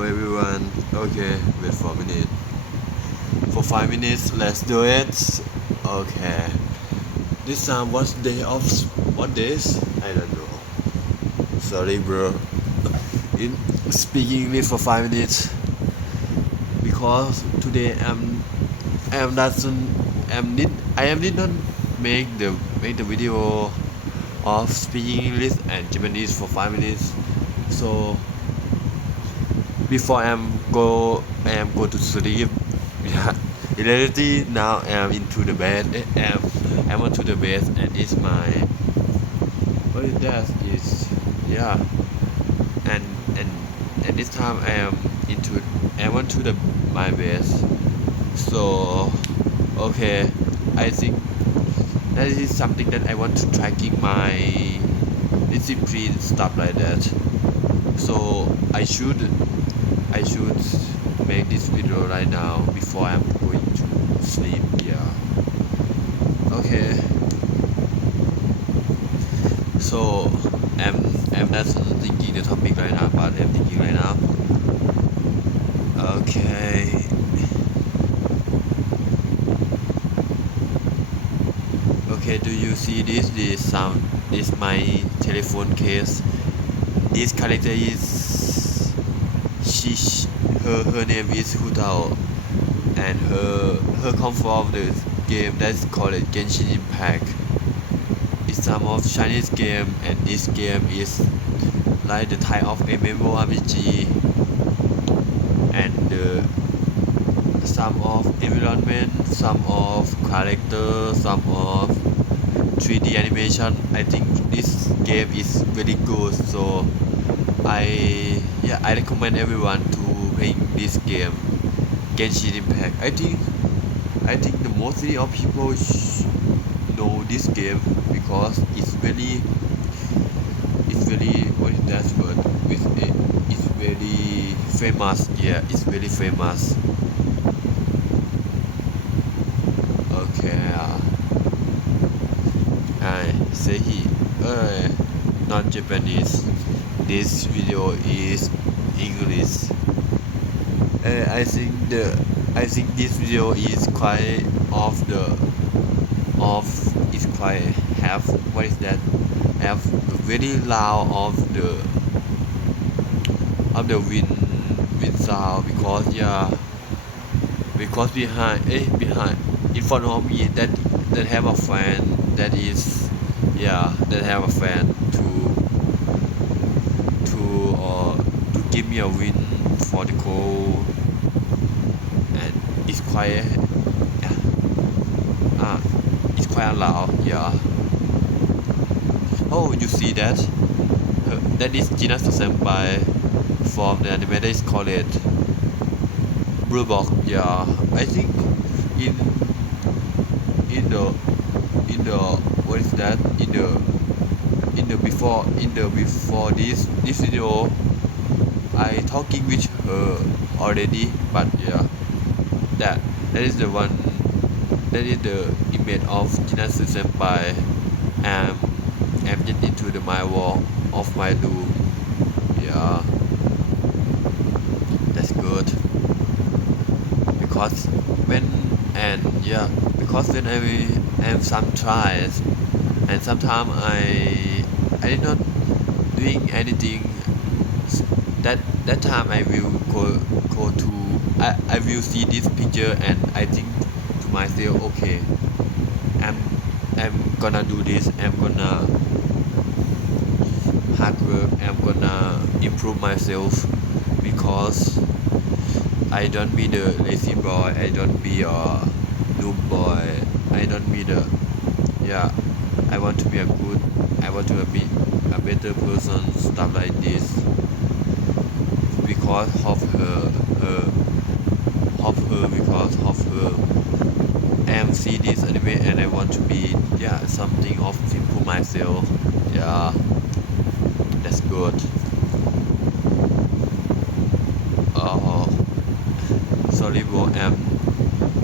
Hello everyone. Okay, wait for a minute. For 5 minutes, let's do it. Okay. This time, what's day of what days? I don't know. Sorry, bro. In speaking English for 5 minutes because today I'm doesn't I am did not make the video of speaking English and Japanese for 5 minutes. So before I am go to sleep. Yeah. In reality now I am into the bed. I'm onto the bed and it's my what is that is yeah and and and this time I went to the my bed. So okay, I think that is something that I want to tracking my discipline stuff like that. So I should make this video right now before I'm going to sleep. Yeah. Okay. So I'm not thinking the topic right now, but I'm thinking right now. Okay. Okay. Do you see this? This sound. This my telephone case. This character is she. Her name is Hutao, and her come from the game that's called Genshin Impact. It's some of Chinese game, and this game is like the type of MMORPG, and some of environment, some of character, some of 3D animation. I think this game is very good. So I recommend everyone to playing this game, Genshin Impact. I think the mostly of people know this game because it's very what is that word with it, it's very famous. Yeah, it's very famous. Okay. I say he not Japanese. This video is English. I think this video is quite of is quite have what is that have very loud of the wind sound because because behind in front of me that have a fan that is that have a fan to give me a wind for the cold, and it's quite it's quite loud. Yeah. Oh, you see that? That is Jinasu Senpai from the anime that is called it Blue Box. Yeah, I think in in the in the what is that in the before this video I talking with her already, but yeah, that that is the one that is the image of Jinasu Senpai, and I'm just into the my wall of my room. Yeah, that's good because when and yeah because when I am some tries and sometimes I did not doing anything. That time I will go to I will see this picture and I think to myself, okay, I'm I'm gonna do this. I'm gonna hard work. I'm gonna improve myself because I don't be the lazy boy. I don't be a noob boy. I don't be the yeah. I want to be a good. I want to be a better person. Stuff like this because because of her. I am see this anime and I want to be something of improve myself. Yeah, that's good. Oh, sorry, bro.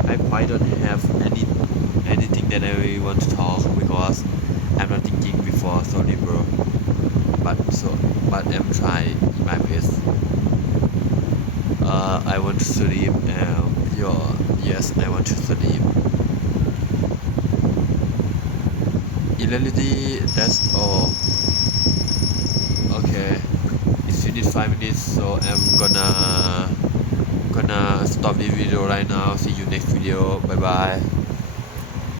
I quite don't have anything that I want to talk because I'm not thinking before. Sorry, bro. But I'm trying my best. I want to sleep. Yes, I want to sleep. In reality, that's all. Okay, it's finished 5 minutes, so I'm gonna stop the video right now. See you next video. Bye bye.